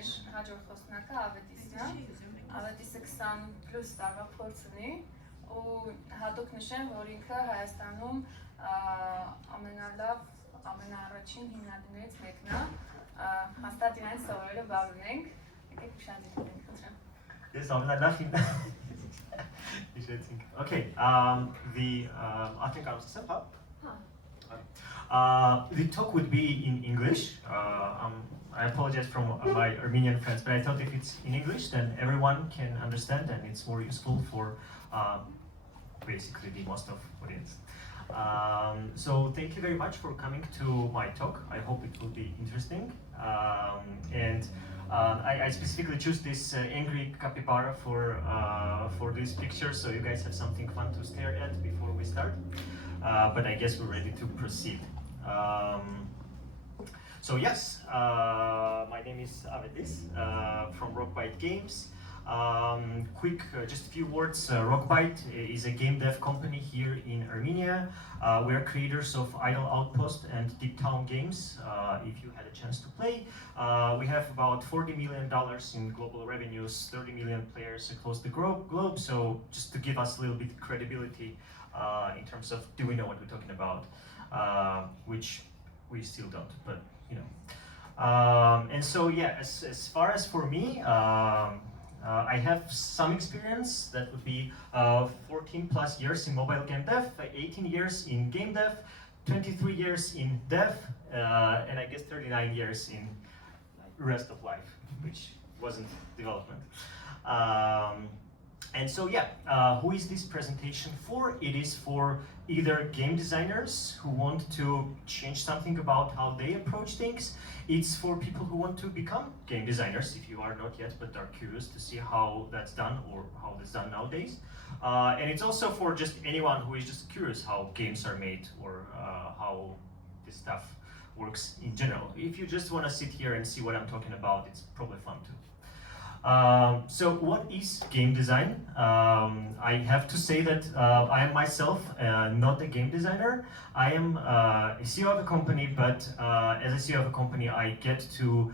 մեր հաջորդ խոսնակը Avetis-ն է։ Avetis-ը 20+ տարվա փորձ ունի ու հատուկ նշեմ, որ ինքը Հայաստանում ամենալավ, ամենաառաջին հիմնադիրներից մեկն է։ Հաստատ իրեն սովորելը բավ ունենք։ Եկեք ուշադրություն ենք խնդրեմ։ Yes, ամենալավ Okay, I think I'll step up. The talk would be in English. I apologize from my Armenian friends, but I thought if it's in English, then everyone can understand and it's more useful for basically the most of audience. So thank you very much for coming to my talk. I hope it will be interesting. I specifically choose this angry capybara for this picture, so you guys have something fun to stare at before we start. But I guess we're ready to proceed. So yes, my name is Avetis from Rockbite Games. Quick, just a few words. Rockbite is a game dev company here in Armenia. We are creators of Idle Outpost and Deep Town games. If you had a chance to play, we have about $40 million in global revenues, 30 million players across the globe. So just to give us a little bit of credibility in terms of do we know what we're talking about, which we still don't, but you know. And so yeah, as far as for me, I have some experience that would be 14+ years in mobile game dev, 18 years in game dev, 23 years in dev, and I guess 39 years in rest of life, which wasn't development. And so yeah, who is this presentation for? It is for either game designers who want to change something about how they approach things. It's for people who want to become game designers, if you are not yet, but are curious to see how that's done or how that's done nowadays. And it's also for just anyone who is just curious how games are made or how this stuff works in general. If you just want to sit here and see what I'm talking about, it's probably fun too. So what is game design? I have to say that I am myself not a game designer. I am a CEO of a company, but as a CEO of a company, I get to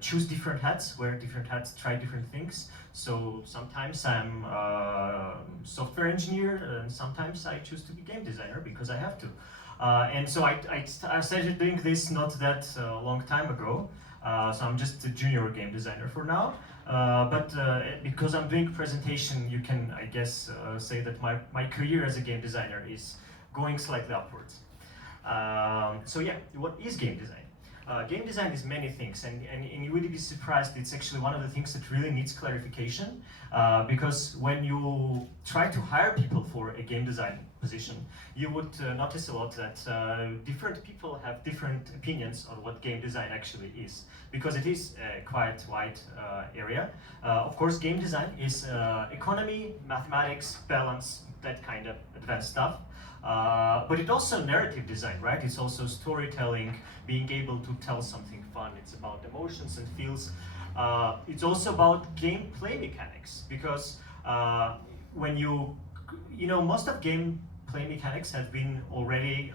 choose different hats, wear different hats, try different things. So sometimes I'm a software engineer, and sometimes I choose to be game designer because I have to. And so I started doing this not that long time ago. So I'm just a junior game designer for now. But because I'm doing presentation, you can, I guess, say that my career as a game designer is going slightly upwards. So yeah, what is game design? Game design is many things, and you would be surprised, it's actually one of the things that really needs clarification, because when you try to hire people for a game design position, you would notice a lot that different people have different opinions on what game design actually is, because it is a quite wide area. Of course, game design is economy, mathematics, balance, that kind of advanced stuff. But it's also narrative design, right? It's also storytelling, being able to tell something fun. It's about emotions and feels. It's also about gameplay mechanics, because when you know, most of gameplay mechanics have been already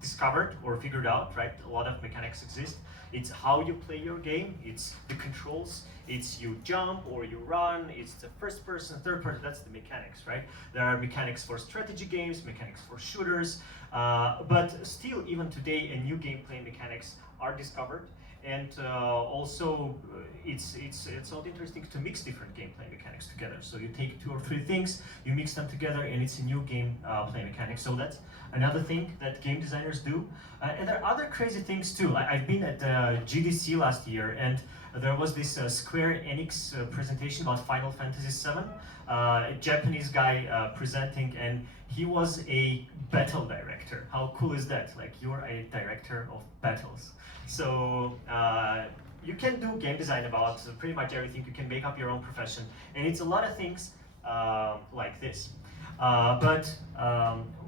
discovered or figured out, right? A lot of mechanics exist. It's how you play your game, it's the controls, it's you jump or you run, it's the first person, third person, that's the mechanics, right? There are mechanics for strategy games, mechanics for shooters, but still, even today, new gameplay mechanics are discovered. And also, it's so interesting to mix different gameplay mechanics together. So you take 2 or 3 things, you mix them together, and it's a new gameplay mechanic. So that's another thing that game designers do. And there are other crazy things too. I've been at GDC last year, and there was this Square Enix presentation about Final Fantasy VII. A Japanese guy presenting, and he was a battle director. How cool is that? Like, you're a director of battles. So you can do game design about pretty much everything. You can make up your own profession, and it's a lot of things like this. But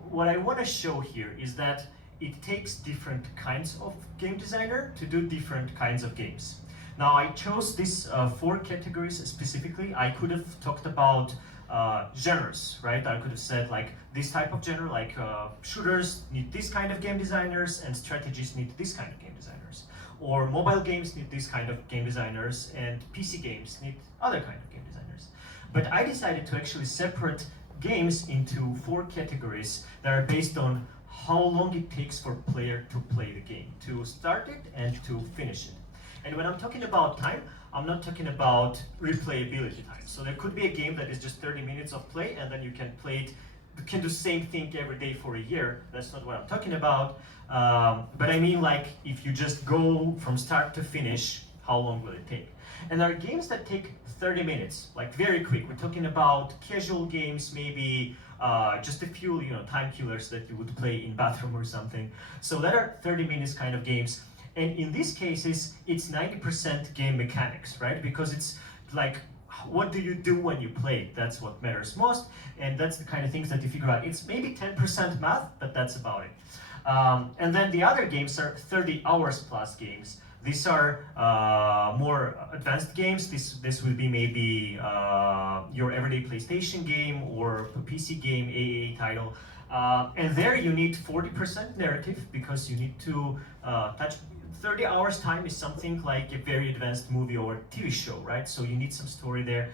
what I want to show here is that it takes different kinds of game designer to do different kinds of games. Now, I chose these 4 categories specifically. I could have talked about genres, right? I could have said, like, this type of genre, like shooters need this kind of game designers, and strategies need this kind of game designers. or mobile games need this kind of game designers, and PC games need other kind of game designers. But I decided to actually separate games into 4 categories that are based on how long it takes for a player to play the game, to start it and to finish it. And when I'm talking about time, I'm not talking about replayability time. So there could be a game that is just 30 minutes of play, and then you can play it, you can do the same thing every day for a year. That's not what I'm talking about. But I mean, like, if you just go from start to finish, how long will it take? And there are games that take 30 minutes, like very quick. We're talking about casual games, maybe just a few, time killers that you would play in bathroom or something. So that are 30 minutes kind of games. And in these cases, it's 90% game mechanics, right? Because it's like, what do you do when you play? That's what matters most. And that's the kind of things that you figure out. It's maybe 10% math, but that's about it. And then the other games are 30 hours plus games. These are more advanced games. This will be maybe your everyday PlayStation game or a PC game, AAA title. And there you need 40% narrative because you need to touch 30 hours time is something like a very advanced movie or TV show, right? So you need some story there.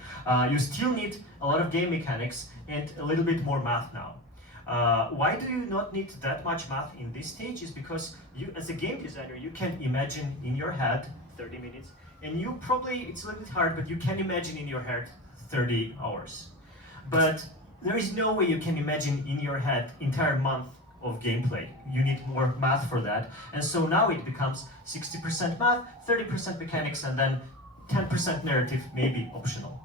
You still need a lot of game mechanics and a little bit more math now. Why do you not need that much math in this stage? Is because you, as a game designer, you can imagine in your head 30 minutes, and you probably, it's a little bit hard, but you can imagine in your head 30 hours. But there is no way you can imagine in your head entire month of gameplay. You need more math for that. And so now it becomes 60% math, 30% mechanics, and then 10% narrative, maybe optional.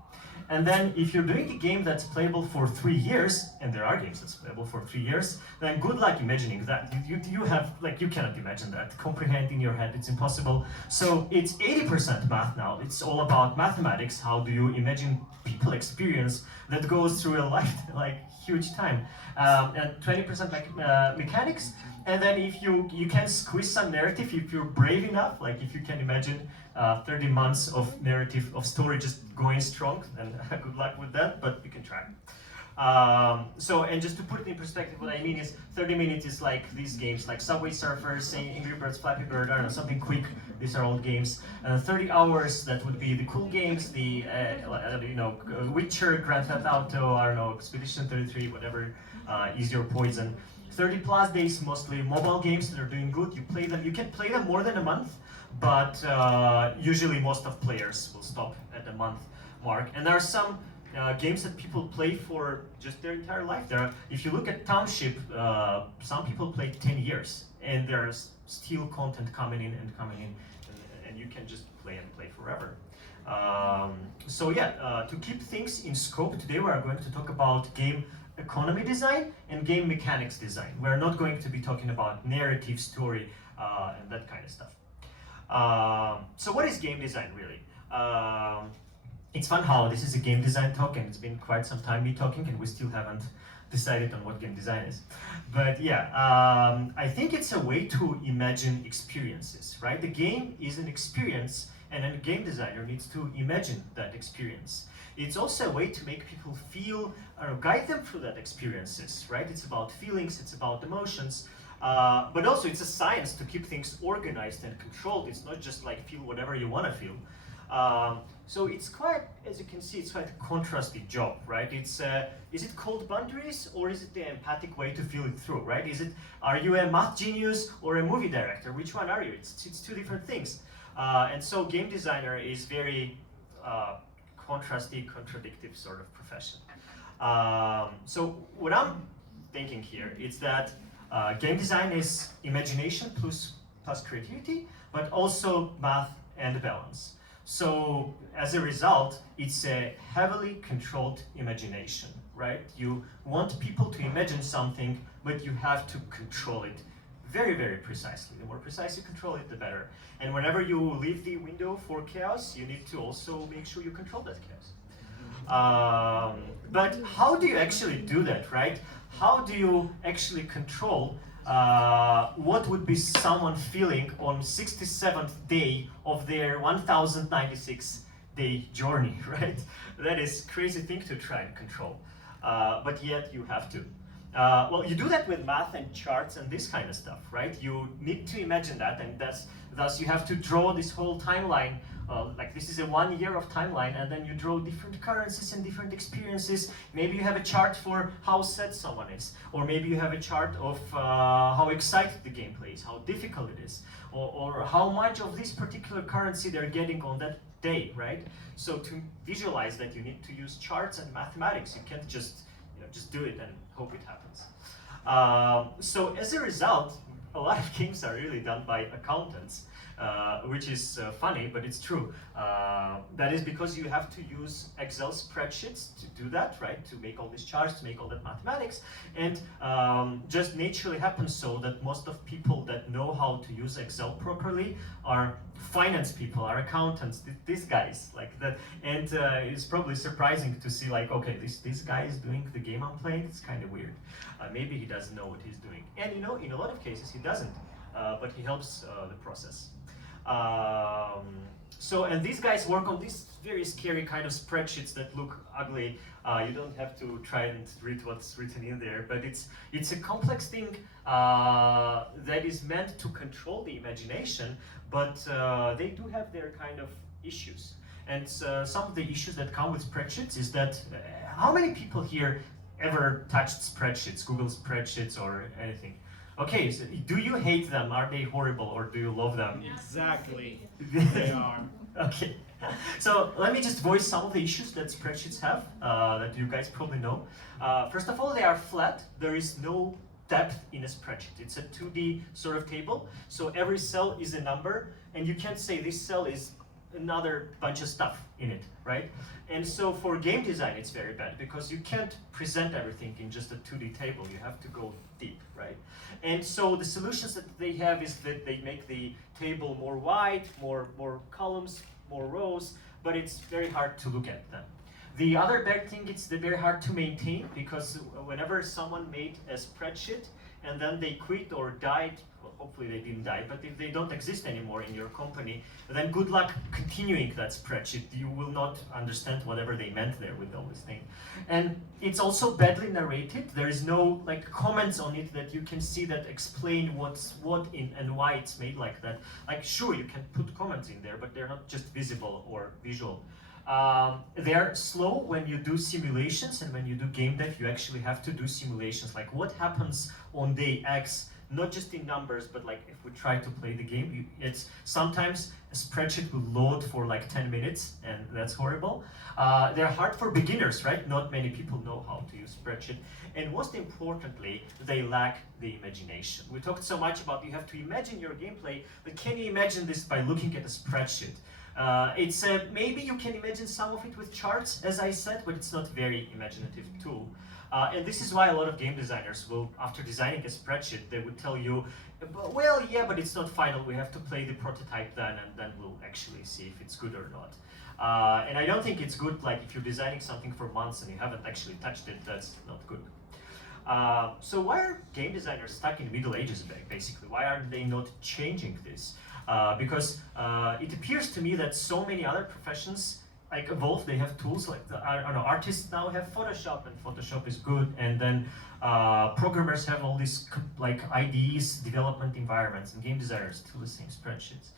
And then if you're doing a game that's playable for 3 years, and there are games that's playable for 3 years, then good luck imagining that. You have, like, you cannot imagine that. Comprehend in your head, it's impossible. So it's 80% math now. It's all about mathematics. How do you imagine people experience that goes through a life, like, huge time. And 20% mechanics. And then if you can squeeze some narrative, if you're brave enough, like if you can imagine 30 months of narrative, of story just going strong, and good luck with that, but you can try. So, and just to put it in perspective, what I mean is 30 minutes is like these games, like Subway Surfers, say Angry Birds, Flappy Bird, I don't know, something quick. These are old games. 30 hours, that would be the cool games, the Witcher, Grand Theft Auto, I don't know, Expedition 33, whatever, Is Your Poison. 30 plus days, mostly mobile games that are doing good. You play them, you can play them more than a month, but usually most of players will stop at the month mark. And there are some games that people play for just their entire life. If you look at Township, some people play 10 years, and there's still content coming in, and you can just play and play forever. So yeah, to keep things in scope, today we are going to talk about game economy design and game mechanics design. We're not going to be talking about narrative, story, and that kind of stuff. So what is game design really? It's fun how this is a game design talk, and it's been quite some time me talking, and we still haven't decided on what game design is. But yeah, I think it's a way to imagine experiences, right? The game is an experience, and a game designer needs to imagine that experience. It's also a way to make people feel, or guide them through that experiences, right? It's about feelings, it's about emotions, but also it's a science to keep things organized and controlled. It's not just like feel whatever you want to feel. So it's quite, as you can see, it's quite a contrasting job, right? It's is it called boundaries, or is it the empathic way to feel it through, right? Are you a math genius or a movie director? Which one are you? It's two different things. And so game designer is very contrasting, contradictive sort of profession. So what I'm thinking here is that game design is imagination plus creativity, but also math and balance. So as a result, it's a heavily controlled imagination, right? You want people to imagine something, but you have to control it very, very precisely. The more precise you control it, the better. And whenever you leave the window for chaos, you need to also make sure you control that chaos. But how do you actually do that, right? How do you actually control what would be someone feeling on 67th day of their 1096-day journey, right? That is a crazy thing to try and control, but yet you have to. Well, you do that with math and charts and this kind of stuff, right? You need to imagine that, and thus you have to draw this whole timeline. Like this is a 1 year of timeline, and then you draw different currencies and different experiences. Maybe you have a chart for how sad someone is, or maybe you have a chart of how excited the gameplay is, how difficult it is, or how much of this particular currency they're getting on that day, right? So to visualize that, you need to use charts and mathematics. You can't just do it and hope it happens. So as a result, a lot of games are really done by accountants, which is funny, but it's true. That is because you have to use Excel spreadsheets to do that, right? To make all these charts, to make all that mathematics. And just naturally happens so that most of people that know how to use Excel properly are finance people, are accountants, these guys like that. And it's probably surprising to see like, okay, this guy is doing the game I'm playing. It's kind of weird. Maybe he doesn't know what he's doing. And in a lot of cases he doesn't, but he helps the process. And these guys work on these very scary kind of spreadsheets that look ugly. You don't have to try and read what's written in there, but it's a complex thing that is meant to control the imagination, but they do have their kind of issues. And some of the issues that come with spreadsheets is that how many people here ever touched spreadsheets, Google spreadsheets or anything? Okay, so do you hate them? Are they horrible, or do you love them? Exactly. They are. Okay. So let me just voice some of the issues that spreadsheets have that you guys probably know. First of all, they are flat. There is no depth in a spreadsheet. It's a 2D sort of table. So every cell is a number, and you can't say this cell is another bunch of stuff in it, right? And so for game design, it's very bad because you can't present everything in just a 2D table. You have to go deep, right? And so the solutions that they have is that they make the table more wide, more columns, more rows, but it's very hard to look at them. The other bad thing, it's very hard to maintain because whenever someone made a spreadsheet and then they quit or died, well, hopefully they didn't die, but if they don't exist anymore in your company, then good luck continuing that spreadsheet. You will not understand whatever they meant there with all this thing. And it's also badly narrated. There is no like comments on it that you can see that explain what's what in and why it's made like that. Like sure, you can put comments in there, but they're not just visible or visual. They're slow when you do simulations, and when you do game dev, you actually have to do simulations. Like what happens on day X, not just in numbers, but like if we try to play the game, it's sometimes a spreadsheet will load for like 10 minutes, and that's horrible. They're hard for beginners, right? Not many people know how to use spreadsheet. And most importantly, they lack the imagination. We talked so much about you have to imagine your gameplay, but can you imagine this by looking at a spreadsheet? Maybe you can imagine some of it with charts, as I said, but it's not a very imaginative tool. And this is why a lot of game designers will, after designing a spreadsheet, they would tell you, well, yeah, but it's not final. We have to play the prototype then, and then we'll actually see if it's good or not. And I don't think it's good, like if you're designing something for months and you haven't actually touched it, that's not good. So why are game designers stuck in the Middle Ages, basically? Why are they not changing this? Because it appears to me that so many other professions like evolve. They have tools like artists now have Photoshop, and Photoshop is good, and then programmers have all these like IDEs, development environments, and game designers still the same spreadsheets.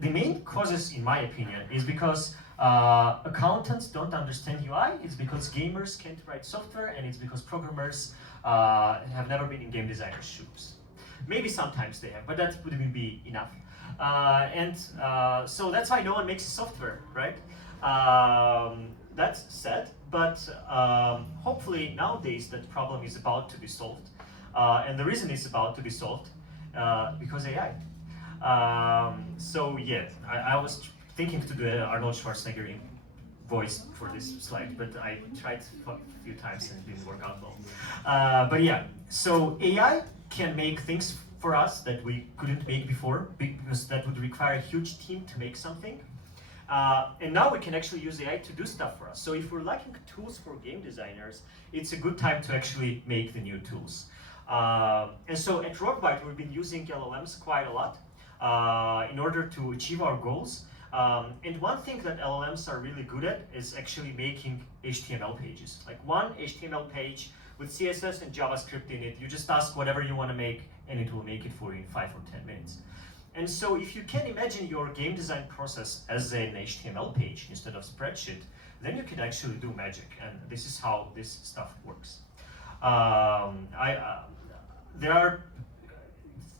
The main causes, in my opinion, is because accountants don't understand UI. It's because gamers can't write software, and it's because programmers have never been in game designers' shoes. Maybe sometimes they have, but that wouldn't be enough. So that's why no one makes software, right? That's sad, but hopefully nowadays that problem is about to be solved. And the reason it's about to be solved because AI. So yeah, I was thinking to do an Arnold Schwarzenegger voice for this slide, but I tried a few times and it didn't work out well. But yeah, so AI can make things for us that we couldn't make before, because that would require a huge team to make something. And now we can actually use AI to do stuff for us. So if we're lacking tools for game designers, it's a good time to actually make the new tools. And so at Rockbite, we've been using LLMs quite a lot in order to achieve our goals. And one thing that LLMs are really good at is actually making HTML pages. Like one HTML page with CSS and JavaScript in it. You just ask whatever you want to make, and it will make it for you in 5 or 10 minutes. And so if you can imagine your game design process as an HTML page instead of spreadsheet, then you can actually do magic. And this is how this stuff works. There are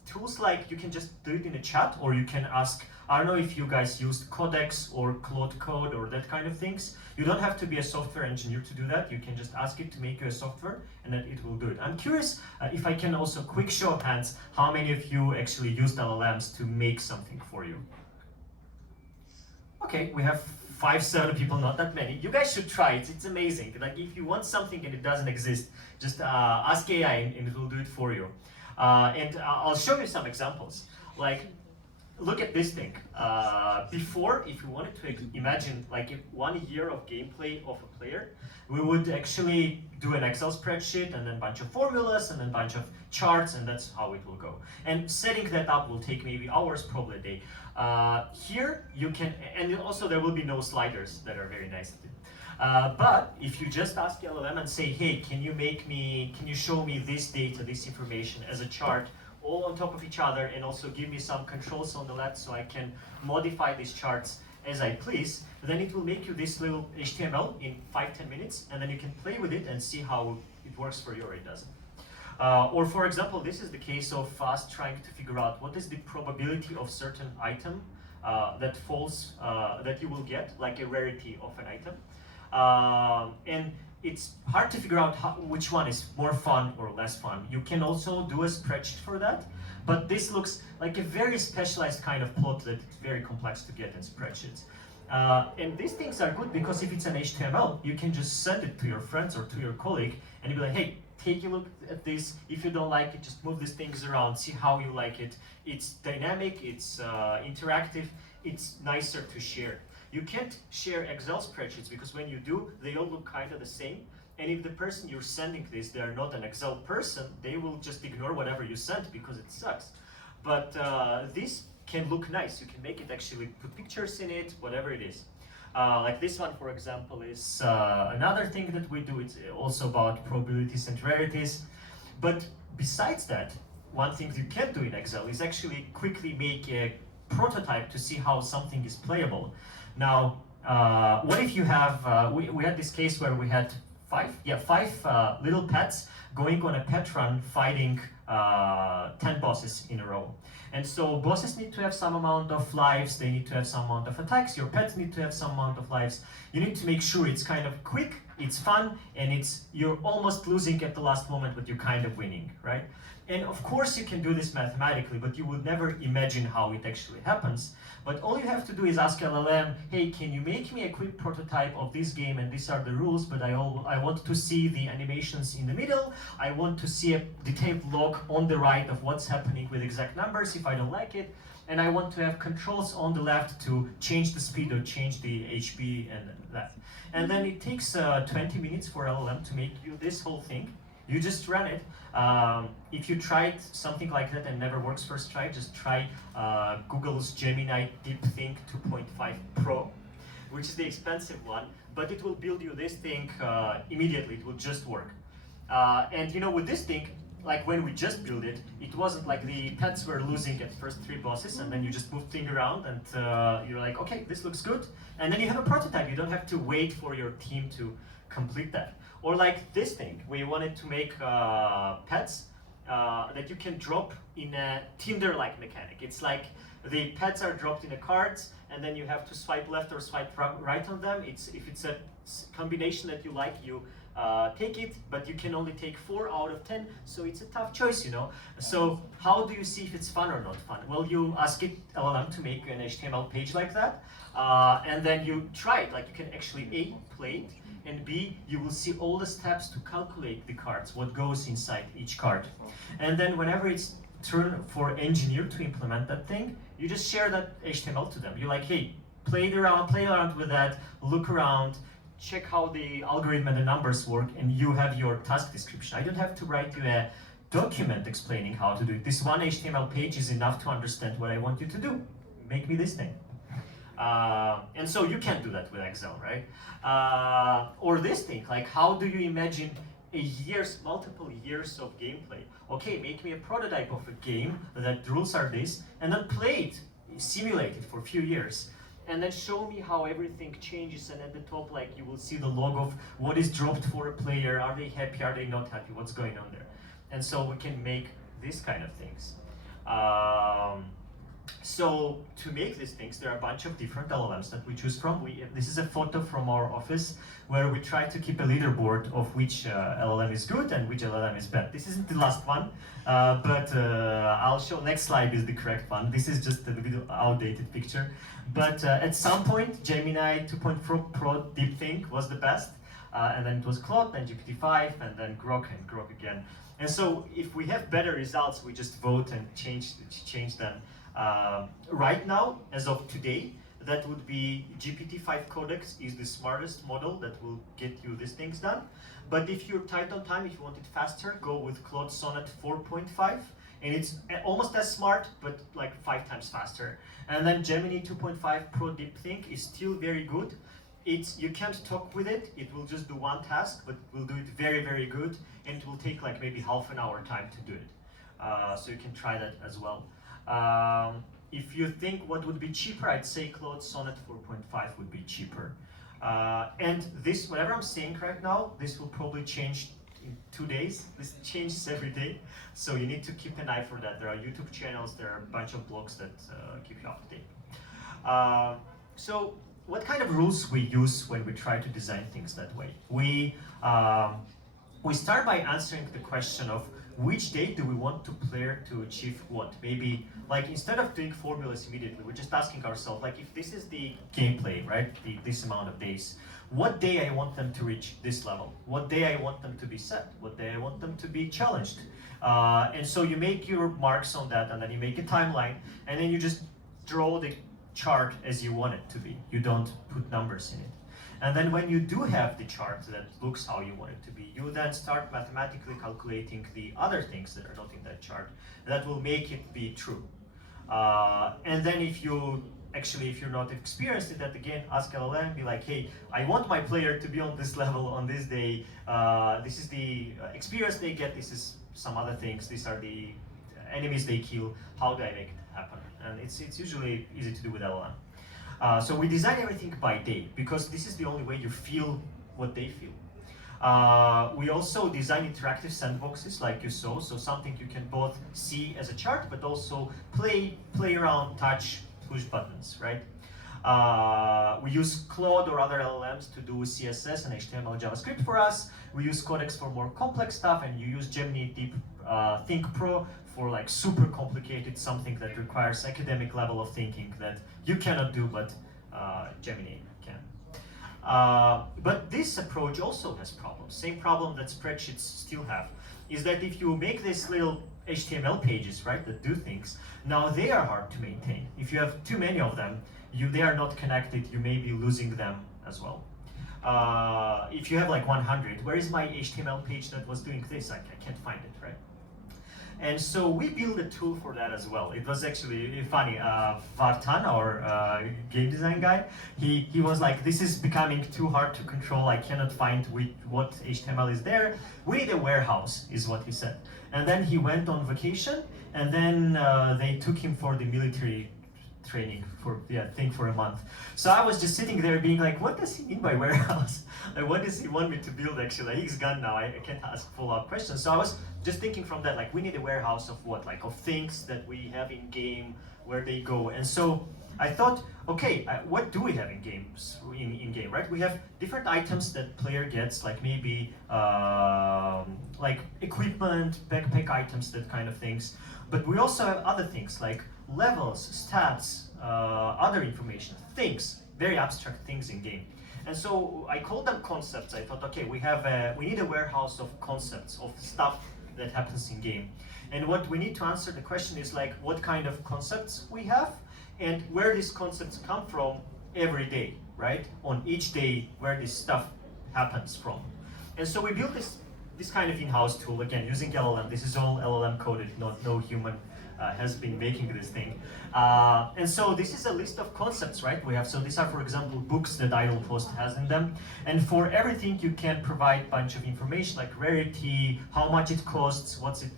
tools like you can just do it in a chat, or you can ask, I don't know if you guys used Codex or Claude Code or that kind of things. You don't have to be a software engineer to do that. You can just ask it to make you a software, and then it will do it. I'm curious if I can also, quick show of hands, how many of you actually used LLMs to make something for you? Okay, we have 5, 7 people, not that many. You guys should try it, it's amazing. Like if you want something and it doesn't exist, just ask AI and it will do it for you. And I'll show you some examples. Like, look at this thing. Before, if you wanted to imagine like 1 year of gameplay of a player, we would actually do an Excel spreadsheet and then a bunch of formulas and then a bunch of charts, and that's how it will go. And setting that up will take maybe hours, probably a day. Here you can, and also there will be no sliders that are very nice. But if you just ask LLM and say, hey, can you show me this data, this information as a chart, all on top of each other, and also give me some controls on the left so I can modify these charts as I please, then it will make you this little HTML in 5-10 minutes, and then you can play with it and see how it works for you or it doesn't. Or for example, this is the case of us trying to figure out what is the probability of certain item that falls, that you will get, like a rarity of an item. And it's hard to figure out which one is more fun or less fun. You can also do a spreadsheet for that, but this looks like a very specialized kind of plot that it's very complex to get in spreadsheets. And these things are good because if it's an HTML, you can just send it to your friends or to your colleague and you'll be like, hey, take a look at this. If you don't like it, just move these things around, see how you like it. It's dynamic, it's interactive, it's nicer to share. You can't share Excel spreadsheets because when you do, they all look kind of the same. And if the person you're sending this, they are not an Excel person, they will just ignore whatever you sent because it sucks. But this can look nice. You can make it actually put pictures in it, whatever it is. Like this one, for example, is another thing that we do. It's also about probabilities and rarities. But besides that, one thing you can do in Excel is actually quickly make a prototype to see how something is playable. Now, what if you have, we had this case where we had five little pets going on a pet run fighting 10 bosses in a row. And so bosses need to have some amount of lives, they need to have some amount of attacks, your pets need to have some amount of lives. You need to make sure it's kind of quick, it's fun, and you're almost losing at the last moment, but you're kind of winning, right? And of course you can do this mathematically, but you would never imagine how it actually happens. But all you have to do is ask LLM, hey, can you make me a quick prototype of this game, and these are the rules, but I want to see the animations in the middle, I want to see a detailed log on the right of what's happening with exact numbers if I don't like it, and I want to have controls on the left to change the speed or change the HP and that. And then it takes 20 minutes for LLM to make you this whole thing. You just run it. If you tried something like that and never works first try, just try Google's Gemini DeepThink 2.5 Pro, which is the expensive one, but it will build you this thing immediately. It will just work. And you know, with this thing, like when we just built it, it wasn't like the pets were losing at first 3 bosses, and then you just move thing around and you're like, okay, this looks good. And then you have a prototype. You don't have to wait for your team to complete that. Or like this thing, we wanted to make pets that you can drop in a Tinder-like mechanic. It's like the pets are dropped in the cards, and then you have to swipe left or swipe right on them. If it's a combination that you like, you take it, but you can only take 4 out of 10, so it's a tough choice, you know. So how do you see if it's fun or not fun? Well, you ask it LLM to make an HTML page like that, and then you try it. Like you can actually A, play it, and B, you will see all the steps to calculate the cards, what goes inside each card. And then whenever it's turn for engineer to implement that thing, you just share that HTML to them. You're like, hey, play around with that, look around, check how the algorithm and the numbers work, and you have your task description. I don't have to write you a document explaining how to do it. This one HTML page is enough to understand what I want you to do. Make me this thing. And so you can't do that with Excel, right? Or this thing, like how do you imagine multiple years of gameplay. Okay, make me a prototype of a game that rules are this, and then play it, simulate it for a few years, and then show me how everything changes. And at the top, like, you will see the log of what is dropped for a player. Are they happy? Are they not happy? What's going on there? And so we can make these kind of things. So to make these things, there are a bunch of different LLMs that we choose from. This is a photo from our office where we try to keep a leaderboard of which LLM is good and which LLM is bad. This isn't the last one, but I'll show. Next slide is the correct one. This is just a little outdated picture. But at some point, Gemini 2.4 Pro DeepThink was the best, and then it was Claude, then GPT-5, and then Grok again. And so if we have better results, we just vote and change them. Right now, as of today, that would be GPT-5 Codex is the smartest model that will get you these things done. But if you're tight on time, if you want it faster, go with Claude Sonnet 4.5, and it's almost as smart, but like 5 times faster. And then Gemini 2.5 Pro DeepThink is still very good. You can't talk with it. It will just do one task, but it will do it very, very good, and it will take like maybe half an hour time to do it. So you can try that as well. If you think what would be cheaper, I'd say Claude Sonnet 4.5 would be cheaper. And this, whatever I'm saying right now, this will probably change in 2 days. This changes every day, so you need to keep an eye for that. There are YouTube channels, there are a bunch of blogs that keep you up to date. So what kind of rules we use when we try to design things that way? We start by answering the question of which day do we want the player to achieve what? Maybe, like, instead of doing formulas immediately, we're just asking ourselves, like, if this is the gameplay, right, this amount of days, what day I want them to reach this level? What day I want them to be set? What day I want them to be challenged? And so you make your marks on that, and then you make a timeline, and then you just draw the chart as you want it to be. You don't put numbers in it. And then when you do have the chart that looks how you want it to be, you then start mathematically calculating the other things that are not in that chart that will make it be true. And then if you're not experienced in that, again, ask LLM, be like, hey, I want my player to be on this level on this day. This is the experience they get. This is some other things. These are the enemies they kill. How do I make it happen? And it's usually easy to do with LLM. So we design everything by day because this is the only way you feel what they feel. We also design interactive sandboxes like you saw, so something you can both see as a chart but also play around, touch, push buttons, right? We use Claude or other LLMs to do CSS and HTML, JavaScript for us. We use Codex for more complex stuff, and you use Gemini DeepThink Pro for like super complicated, something that requires academic level of thinking that you cannot do, but Gemini can. But this approach also has problems. Same problem that spreadsheets still have, is that if you make these little HTML pages, right, that do things, now they are hard to maintain. If you have too many of them, they are not connected, you may be losing them as well. If you have like 100, where is my HTML page that was doing this? I can't find it, right? And so we built a tool for that as well. It was actually funny. Vartan, our game design guy, he was like, this is becoming too hard to control. I cannot find what HTML is there. We need a warehouse, is what he said. And then he went on vacation, and then they took him for the military training for a month. So I was just sitting there being like, what does he mean by warehouse? Like, what does he want me to build actually? He's gone now, I can't ask follow-up questions. So I was just thinking from that, like, we need a warehouse of what? Like, of things that we have in game, where they go. And so I thought, okay, what do we have in games, in game, right? We have different items that player gets, like maybe like equipment, backpack items, that kind of things. But we also have other things like levels, stats, other information, things, very abstract things in game. And so I called them concepts. I thought, okay, we need a warehouse of concepts, of stuff that happens in game. And what we need to answer the question is like, what kind of concepts we have and where these concepts come from every day, right? On each day where this stuff happens from. And so we built this kind of in-house tool, again, using LLM. This is all LLM coded, no human has been making this thing. And so this is a list of concepts, right? We have, so these are, for example, books that IdlePost has in them. And for everything, you can provide a bunch of information like rarity, how much it costs, what's it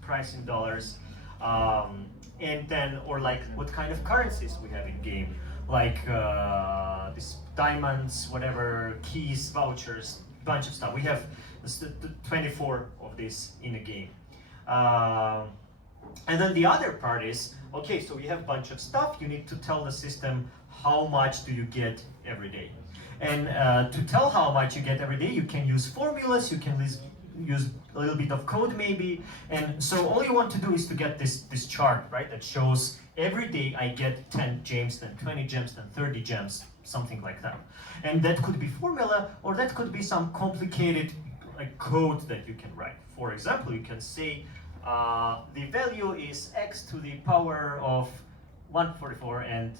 price in dollars, and then, or like what kind of currencies we have in game, like this diamonds, whatever, keys, vouchers, bunch of stuff. We have 24 of this in a game. And then the other part is, okay, so you have a bunch of stuff, you need to tell the system how much do you get every day. And to tell how much you get every day, you can use formulas, you can use a little bit of code maybe. And so all you want to do is to get this chart, right, that shows every day I get 10 gems, then 20 gems, then 30 gems, something like that. And that could be formula, or that could be some complicated like code that you can write. For example, you can say the value is x to the power of 144, and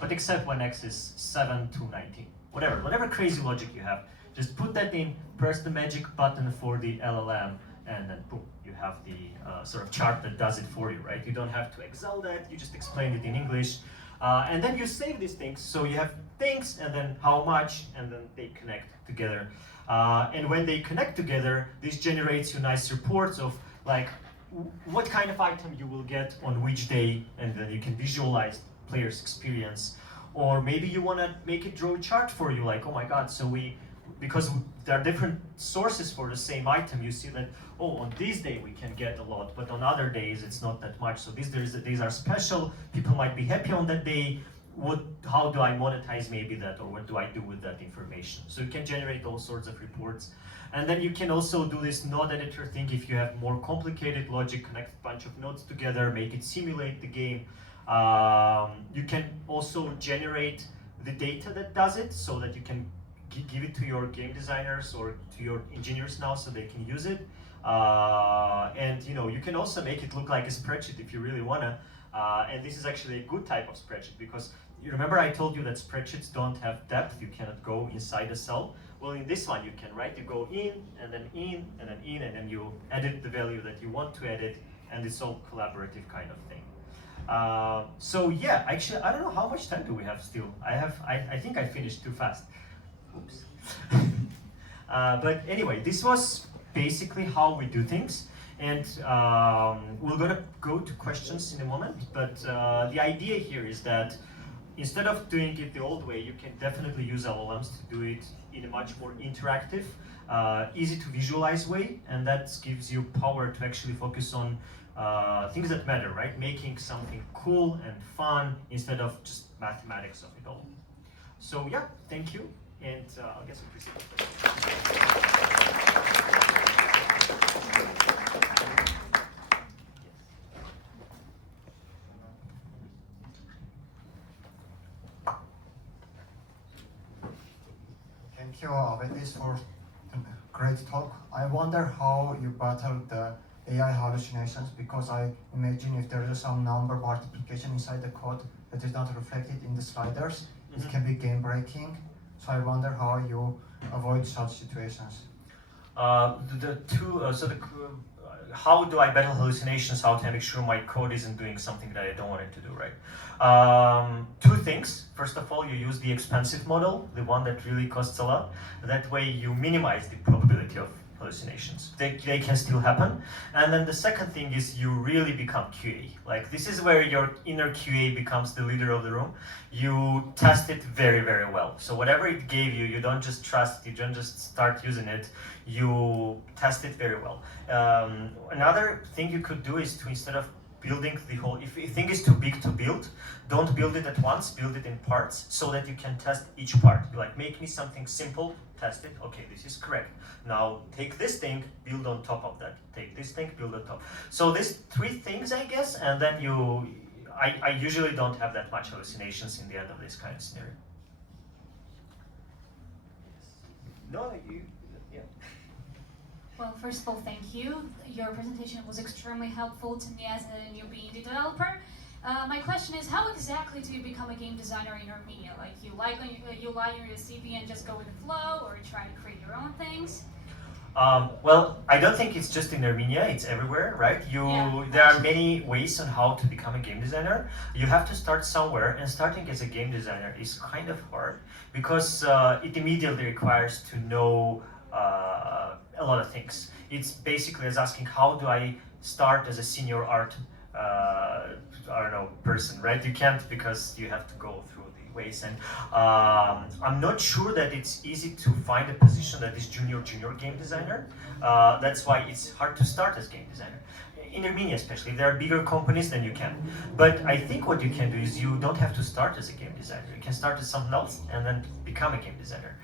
but except when x is 7 to 19. Whatever crazy logic you have, just put that in, press the magic button for the LLM, and then boom, you have the sort of chart that does it for you, right? You don't have to Excel that, you just explain it in English. And then you save these things, so you have things, and then how much, and then they connect together. And when they connect together, this generates you nice reports of like what kind of item you will get on which day, and then you can visualize player's experience. Or maybe you want to make it draw a chart for you, like, oh my god, so because there are different sources for the same item, you see that, oh, on this day we can get a lot, but on other days it's not that much. So these are special, people might be happy on that day. How do I monetize maybe that, or what do I do with that information? So you can generate all sorts of reports. And then you can also do this node editor thing if you have more complicated logic, connect a bunch of nodes together, make it simulate the game. You can also generate the data that does it, so that you can give it to your game designers or to your engineers now so they can use it. And you can also make it look like a spreadsheet if you really wanna. And this is actually a good type of spreadsheet, because you remember I told you that spreadsheets don't have depth, you cannot go inside a cell. Well, in this one you can, right? You go in, and then in, and then in, and then you edit the value that you want to edit, and it's all collaborative kind of thing. So yeah, actually, I don't know how much time do we have still. I think I finished too fast. Oops. But anyway, this was basically how we do things. And we're gonna go to questions in a moment, but the idea here is that instead of doing it the old way, you can definitely use LLMs to do it in a much more interactive, easy to visualize way, and that gives you power to actually focus on things that matter, right? Making something cool and fun instead of just mathematics of it all. So yeah, thank you, and I guess we'll proceed. Thank you, Avetis, for a great talk. I wonder how you battled the AI hallucinations, because I imagine if there is some number multiplication inside the code that is not reflected in the sliders, it can be game breaking. So I wonder how you avoid such situations. How do I battle hallucinations? How to make sure my code isn't doing something that I don't want it to do, right? Two things. First of all, you use the expensive model, the one that really costs a lot. That way you minimize the probability of hallucinations. They can still happen. And then the second thing is you really become QA. Like, this is where your inner QA becomes the leader of the room. You test it very, very well. So whatever it gave you, you don't just trust it, you don't just start using it, you test it very well. Another thing you could do is to, instead of building the whole, if a thing is too big to build, don't build it at once, build it in parts so that you can test each part. You like, make me something simple, test it, okay, this is correct. Now take this thing, build on top of that. Take this thing, build on top. So there's three things, I guess, and then I usually don't have that much hallucinations in the end of this kind of scenario. No, yeah. Well, first of all, thank you. Your presentation was extremely helpful to me as a newbie developer. My question is, how exactly do you become a game designer in Armenia? Like, you lie on your CV and just go with the flow, or try to create your own things? Well, I don't think it's just in Armenia, it's everywhere, right? There are many ways on how to become a game designer. You have to start somewhere, and starting as a game designer is kind of hard because it immediately requires to know a lot of things. It's basically as asking, how do I start as a senior art I don't know, person, right? You can't, because you have to go through the ways, and I'm not sure that it's easy to find a position that is junior game designer. That's why it's hard to start as game designer. In Armenia especially, if there are bigger companies, then you can. But I think what you can do is you don't have to start as a game designer. You can start as something else and then become a game designer.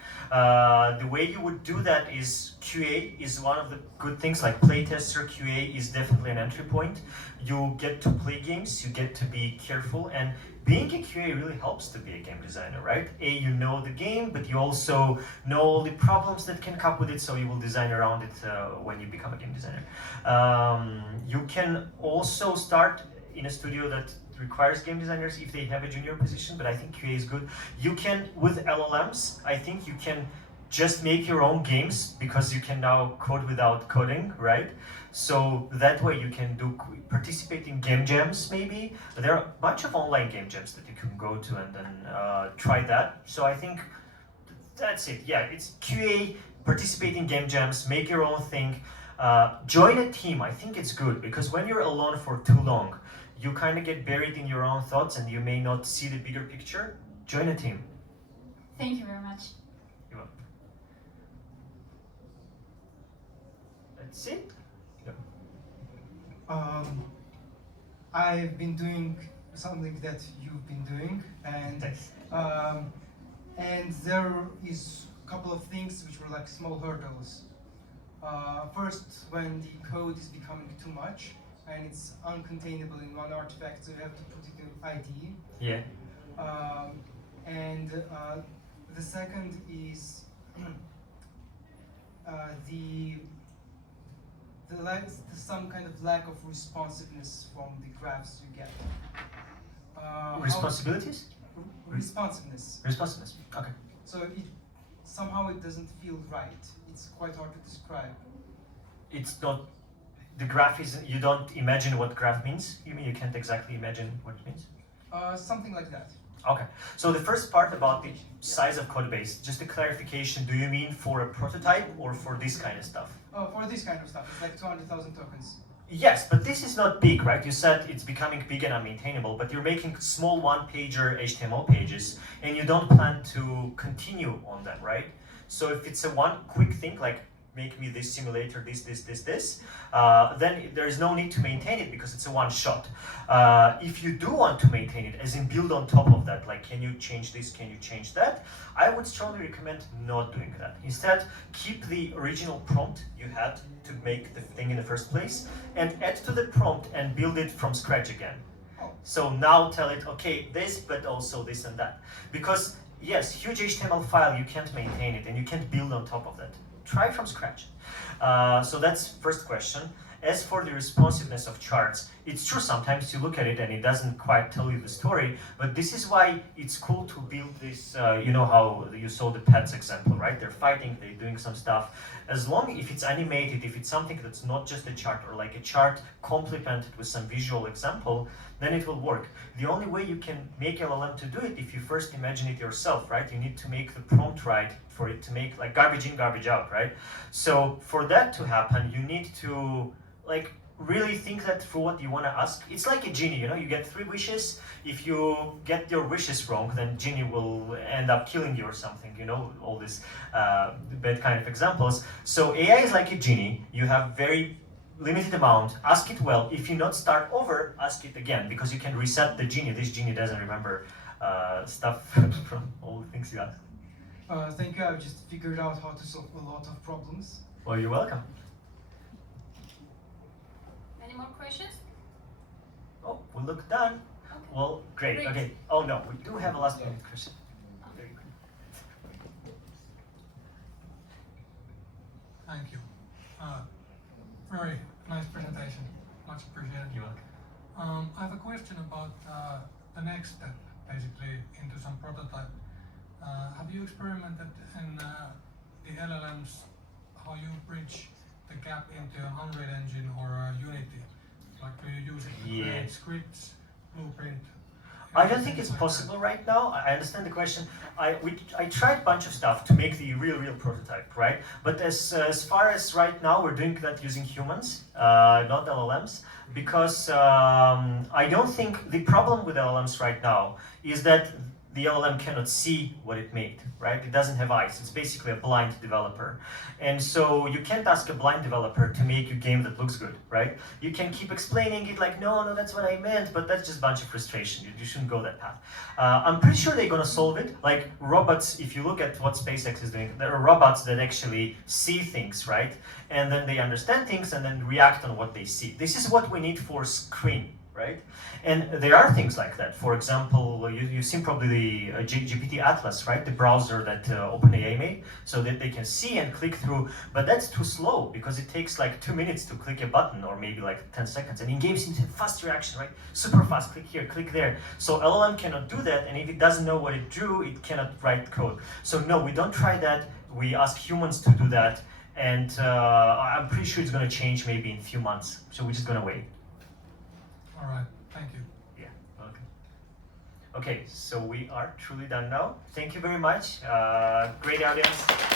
The way you would do that is QA is one of the good things, like playtester QA is definitely an entry point. You get to play games, you get to be careful, and being a QA really helps to be a game designer, right? You know the game, but you also know all the problems that can come with it, so you will design around it when you become a game designer. You can also start in a studio that requires game designers if they have a junior position, but I think QA is good. You can, with LLMs, I think you can just make your own games because you can now code without coding, right? So that way you can participate in game jams maybe. There are a bunch of online game jams that you can go to and then try that. So I think that's it. Yeah, it's QA, participate in game jams, make your own thing. Join a team. I think it's good because when you're alone for too long, you kind of get buried in your own thoughts and you may not see the bigger picture. Join a team. Thank you very much. You're welcome. That's it. I've been doing something that you've been doing, and Thanks. and there is a couple of things which were like small hurdles. First, when the code is becoming too much and it's uncontainable in one artifact, so you have to put it in ID. Yeah. And the second is some kind of lack of responsiveness from the graphs you get. Responsibilities? Responsiveness. Responsiveness. Okay. So somehow it doesn't feel right. It's quite hard to describe. It's not. The graph is. You don't imagine what graph means. You mean you can't exactly imagine what it means? Something like that. Okay. So the first part about the size of code base, just a clarification. Do you mean for a prototype or for this kind of stuff? For this kind of stuff, it's like 200,000 tokens. Yes, but this is not big, right? You said it's becoming big and unmaintainable, but you're making small one-pager HTML pages, and you don't plan to continue on that, right? So if it's a one quick thing, like make me this simulator, this, then there is no need to maintain it because it's a one shot. If you do want to maintain it, as in build on top of that, like can you change this, can you change that? I would strongly recommend not doing that. Instead, keep the original prompt you had to make the thing in the first place and add to the prompt and build it from scratch again. So now tell it, okay, this, but also this and that. Because yes, huge HTML file, you can't maintain it and you can't build on top of that. Try from scratch. So that's first question. As for the responsiveness of charts, it's true sometimes you look at it and it doesn't quite tell you the story, but this is why it's cool to build this, you know how you saw the pets example, right? They're fighting, they're doing some stuff. As long if it's animated, if it's something that's not just a chart or like a chart complemented with some visual example, then it will work. The only way you can make LLM to do it if you first imagine it yourself, right? You need to make the prompt right for it to make like garbage in, garbage out, right? So for that to happen, you need to like really think that for what you want to ask. It's like a genie, you know, you get 3 wishes. If you get your wishes wrong, then genie will end up killing you or something, you know, all these bad kind of examples. So AI is like a genie. You have very limited amount, ask it well. If you not start over, ask it again, because you can reset the genie. This genie doesn't remember stuff from all the things you asked. Thank you, I've just figured out how to solve a lot of problems. Well, you're welcome. Any more questions? Oh, we look done. Okay. Well, great. Great. Okay. Oh no, we do have a last minute question. Very good. Thank you. Very nice presentation. Much appreciated. You're welcome. I have a question about the next step, basically, into some prototype. Have you experimented in the LLMs, how you bridge the gap into an Unreal Engine or a Unity? Like, do you use it to Yeah. create scripts, blueprint? I don't think it's like possible right now. I understand the question. I tried a bunch of stuff to make the real prototype, right? But as far as right now, we're doing that using humans, not LLMs, because I don't think the problem with LLMs right now is that the LLM cannot see what it made, right? It doesn't have eyes. It's basically a blind developer. And so you can't ask a blind developer to make a game that looks good, right? You can keep explaining it like, no, that's what I meant, but that's just a bunch of frustration. You shouldn't go that path. I'm pretty sure they're gonna solve it. Like robots, if you look at what SpaceX is doing, there are robots that actually see things, right? And then they understand things and then react on what they see. This is what we need for screen, right? And there are things like that. For example, you've seen probably the GPT Atlas, right? The browser that OpenAI made, so that they can see and click through. But that's too slow because it takes like 2 minutes to click a button, or maybe like 10 seconds. And in games, you need fast reaction, right? Super fast, click here, click there. So LLM cannot do that, and if it doesn't know what it drew, it cannot write code. So no, we don't try that. We ask humans to do that, and I'm pretty sure it's going to change maybe in a few months. So we're just going to wait. All right, thank you. Yeah, welcome. Okay, so we are truly done now. Thank you very much. Great audience.